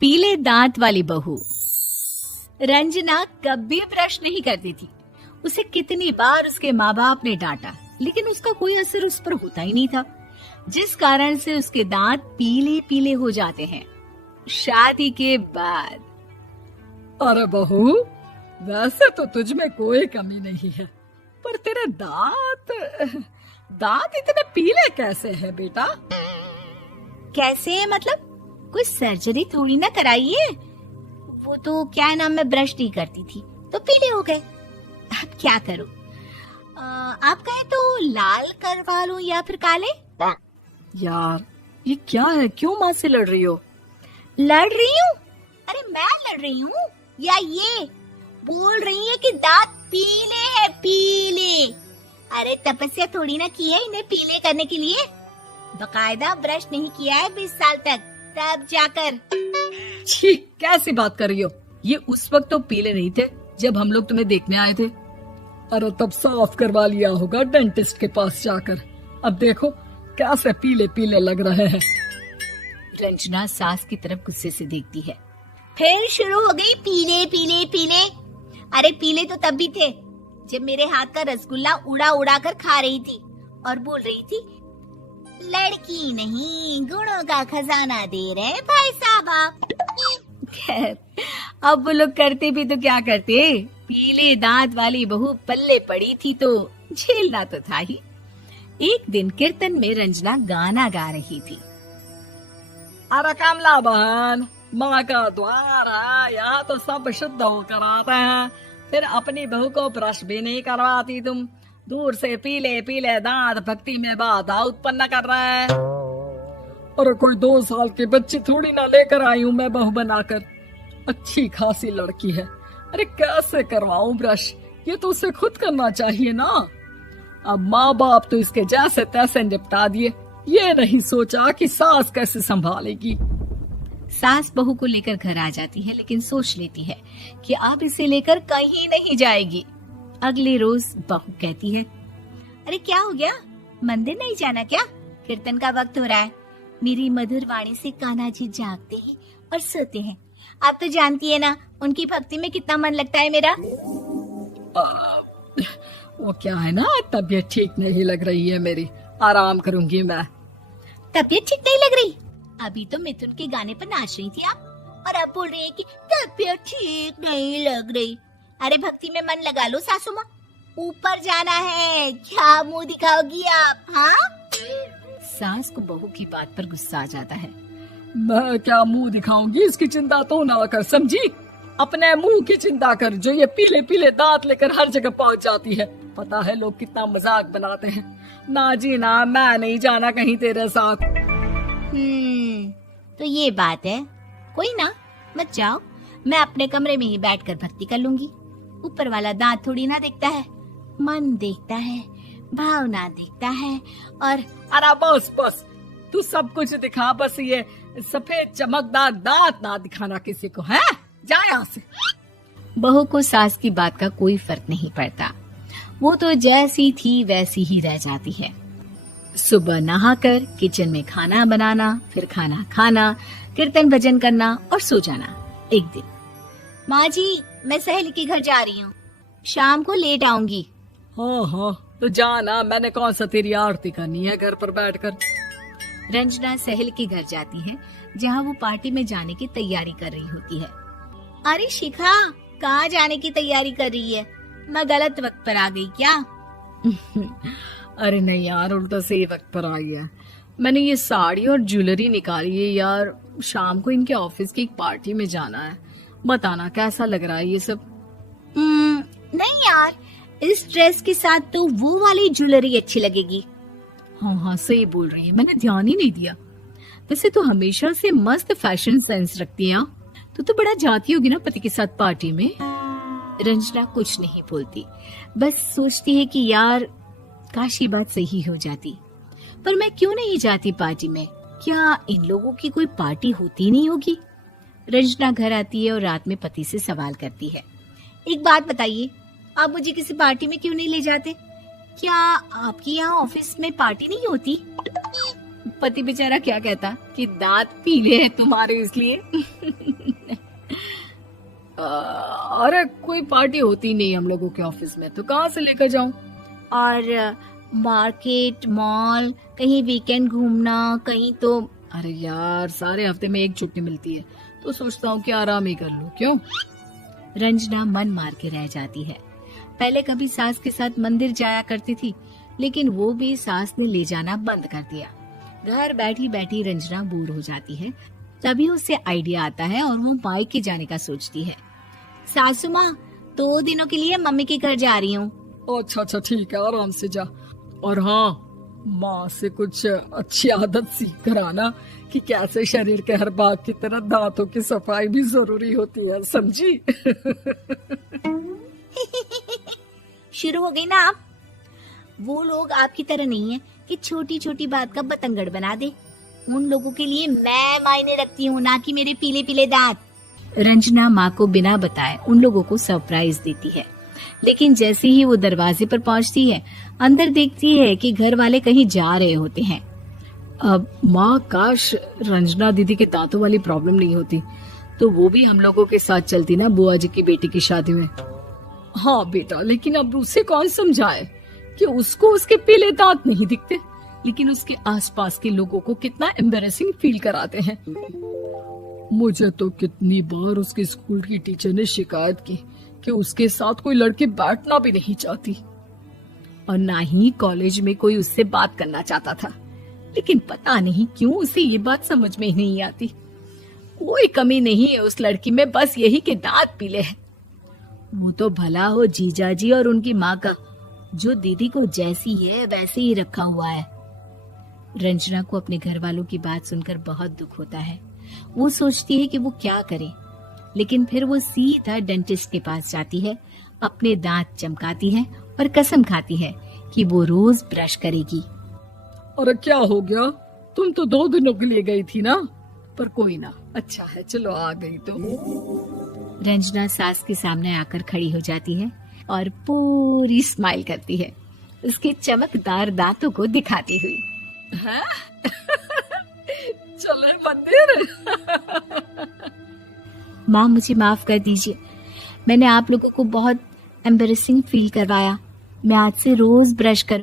पीले दांत वाली बहू। रंजना कभी ब्रश नहीं करती थी। उसे कितनी बार उसके माँ बाप ने डांटा, लेकिन उसका कोई असर उस पर होता ही नहीं था, जिस कारण से उसके दांत पीले पीले हो जाते हैं। शादी के बाद। अरे बहू, वैसे तो तुझ में कोई कमी नहीं है, पर तेरे दांत इतने पीले कैसे हैं बेटा? कैसे मतलब? कोई सर्जरी थोड़ी ना कराई है। वो तो क्या नाम, मैं ब्रश नहीं करती थी तो पीले हो गए। अब क्या करूं? आप कहे तो लाल करवा लूं या फिर काले? यार ये क्या है, क्यों माँ से लड़ रही हो? लड़ रही हूँ? अरे मैं लड़ रही हूँ या ये बोल रही है कि दांत पीले हैं, पीले। अरे तपस्या थोड़ी ना की है इन्हें पीले करने के लिए। बकायदा ब्रश नहीं किया है 20 साल तक, तब जाकर। छी, कैसी बात कर रही हो? ये उस वक्त तो पीले नहीं थे जब हम लोग तुम्हें देखने आए थे। अरे तब साफ करवा लिया होगा डेंटिस्ट के पास जाकर। अब देखो कैसे पीले पीले लग रहे हैं। रंजना सास की तरफ गुस्से से देखती है। फिर शुरू हो गई पीले पीले पीले। अरे पीले तो तब भी थे जब मेरे हाथ का रसगुल्ला उड़ा उड़ा कर खा रही थी और बोल रही थी, लड़की नहीं गुणों का खजाना दे रहे भाई साहब आप। खैर, अब वो लोग करते भी तो क्या करते, पीले दांत वाली बहू पल्ले पड़ी थी तो झेलना तो था ही। एक दिन कीर्तन में रंजना गाना गा रही थी। अरे कमला बहन, माँ का द्वार है, यहाँ तो सब शुद्ध होकर आते हैं, फिर अपनी बहू को ब्रश भी नहीं करवाती तुम। दूर से पीले पीले दांत भक्ति में बाधा उत्पन्न कर रहे हैं। अरे कोई 2 साल के बच्चे थोड़ी ना लेकर आई हूँ मैं बहू बनाकर। अच्छी खासी लड़की है, अरे कैसे करवाऊं ब्रश? ये तो उसे खुद करना चाहिए ना। अब माँ बाप तो इसके जैसे तैसे निपटा दिए, ये नहीं सोचा कि सास कैसे संभालेगी। सास बहू को लेकर घर आ जाती है, लेकिन सोच लेती है कि अब इसे लेकर कहीं नहीं जाएगी। अगले रोज बहू कहती है, अरे क्या हो गया, मंदिर नहीं जाना क्या? कीर्तन का वक्त हो रहा है। मेरी मधुर वाणी से कान्हा जी जागते हैं और सोते हैं। आप तो जानती है ना उनकी भक्ति में कितना मन लगता है मेरा। वो क्या है ना, तबीयत ठीक नहीं लग रही है मेरी, आराम करूंगी मैं। तबीयत ठीक नहीं लग रही? अभी तो मिथुन के गाने पर नाच रही थी आप, और अब बोल रही है कि तबीयत ठीक नहीं लग रही। अरे भक्ति में मन लगा लो सासू माँ, ऊपर जाना है, क्या मुंह दिखाओगी आप? हाँ? सास को बहू की बात पर गुस्सा आ जाता है। मैं क्या मुंह दिखाऊंगी, इसकी चिंता तो ना कर, समझी? अपने मुंह की चिंता कर, जो ये पीले पीले दांत लेकर हर जगह पहुंच जाती है। पता है लोग कितना मजाक बनाते हैं। ना जी ना, मैं नहीं जाना कहीं तेरे साथ। तो ये बात है। कोई ना, मत जाओ, मैं अपने कमरे में ही बैठकर भक्ति कर लूंगी। ऊपर वाला दांत थोड़ी ना देखता है, मन देखता है, भावना देखता है। और अरे बस बस, तू सब कुछ दिखा, बस ये सफेद चमकदार दांत ना दिखाना किसी को, है? जा यहाँ से। बहू को सास की बात का कोई फर्क नहीं पड़ता, वो तो जैसी थी वैसी ही रह जाती है। सुबह नहाकर किचन में खाना बनाना, फिर खाना खाना, कीर्तन भजन करना और सो जाना। एक दिन, माँ जी मैं सहेली के घर जा रही हूँ, शाम को लेट आऊंगी। हाँ, तो जाना, मैंने कौन सा तेरी आरती करनी है घर पर बैठकर। रंजना सहेली के घर जाती है, जहाँ वो पार्टी में जाने की तैयारी कर रही होती है। अरे शिखा, कहाँ जाने की तैयारी कर रही है? मैं गलत वक्त पर आ गई क्या? अरे नहीं यार, उल्टा सही वक्त पर आई है। मैंने ये साड़ी और ज्वेलरी निकाली है यार, शाम को इनके ऑफिस की एक पार्टी में जाना है। बताना कैसा लग रहा है ये सब? नहीं यार, इस ड्रेस के साथ तो वो वाली ज्वेलरी अच्छी लगेगी। हाँ, सही बोल रही है, मैंने ध्यान ही नहीं दिया। वैसे तो हमेशा से मस्त फैशन सेंस रखती है। तो बड़ा जाती होगी ना पति के साथ पार्टी में। रंजना कुछ नहीं बोलती, बस सोचती है कि यार काश ये बात सही हो जाती, पर मैं क्यों नहीं जाती पार्टी में? क्या इन लोगों की कोई पार्टी होती नहीं होगी? रंजना घर आती है और रात में पति से सवाल करती है, एक बात बताइए, आप मुझे किसी पार्टी में क्यों नहीं ले जाते? क्या आपकी यहाँ ऑफिस में पार्टी नहीं होती? पति बेचारा क्या कहता कि दांत पीले हैं तुम्हारे इसलिए। अरे कोई पार्टी होती नहीं हम लोगों के ऑफिस में, तो कहाँ से लेकर जाऊं? और मार्केट, मॉल, कहीं वीकेंड घूमना, कहीं तो। अरे यार सारे हफ्ते में एक छुट्टी मिलती है, तो सोचता हूँ कि आराम ही कर लूं। क्यों? रंजना मन मार के रह जाती है। पहले कभी सास के साथ मंदिर जाया करती थी, लेकिन वो भी सास ने ले जाना बंद कर दिया। घर बैठी बैठी रंजना बोर हो जाती है। तभी उसे आइडिया आता है और वो मायके जाने का सोचती है। सासू माँ, 2 दिनों के लिए मम्मी के घर जा रही हूँ। अच्छा अच्छा ठीक है, आराम से जा। और हाँ, माँ से कुछ अच्छी आदत सीख कर आना कि कैसे शरीर के हर भाग की तरह दांतों की सफाई भी जरूरी होती है, समझी? शुरू हो गई ना आप। वो लोग आपकी तरह नहीं है कि छोटी छोटी बात का बतंगड़ बना दे। उन लोगों के लिए मैं मायने रखती हूँ, ना कि मेरे पीले पीले दांत। रंजना माँ को बिना बताए उन लोगों को सरप्राइज देती है, लेकिन जैसे ही वो दरवाजे पर पहुंचती है, अंदर देखती है कि घर वाले कहीं जा रहे होते हैं। अब माँ, काश रंजना दीदी के दांतों वाली प्रॉब्लम नहीं होती, तो वो भी हम लोगों के साथ चलती ना बुआ जी की बेटी की शादी में। हाँ बेटा, लेकिन अब उसे कौन समझाए कि उसको उसके पीले दांत नहीं दिखते, लेकिन उसके आसपास के लोगों को कितना एम्बैरेसिंग फील कराते हैं। मुझे तो कितनी बार उसके स्कूल की टीचर ने शिकायत की कि उसके साथ कोई लड़की बैठना भी नहीं चाहती, और ना ही कॉलेज में कोई उससे बात करना चाहता था। लेकिन पता नहीं क्यों उसे ये बात समझ में ही नहीं आती। कोई कमी नहीं है उस लड़की में, बस यही कि दांत पीले हैं। वो तो भला हो जीजा जी और उनकी माँ का, जो दीदी को जैसी है वैसे ही रखा हुआ है। रंजना को अपने घर वालों की बात सुनकर बहुत दुख होता है। वो सोचती है कि वो क्या करे, लेकिन फिर वो सीधा डेंटिस्ट के पास जाती है, अपने दांत चमकाती है और कसम खाती है कि वो रोज ब्रश करेगी। अरे क्या हो गया? तुम तो 2 दिनों के लिए गई थी ना, पर कोई ना, अच्छा है, चलो आ गई तो। रंजना सास के सामने आकर खड़ी हो जाती है और पूरी स्माइल करती है, उसके चमकदार दांतों को दिखाती हुई। हैं? चले मंदिर? माँ, मुझे माफ कर दीजिए, मैंने आप लोगों को बहुत एम्बैरेसिंग फील करवाया। मैं आज से रोज ब्रश कर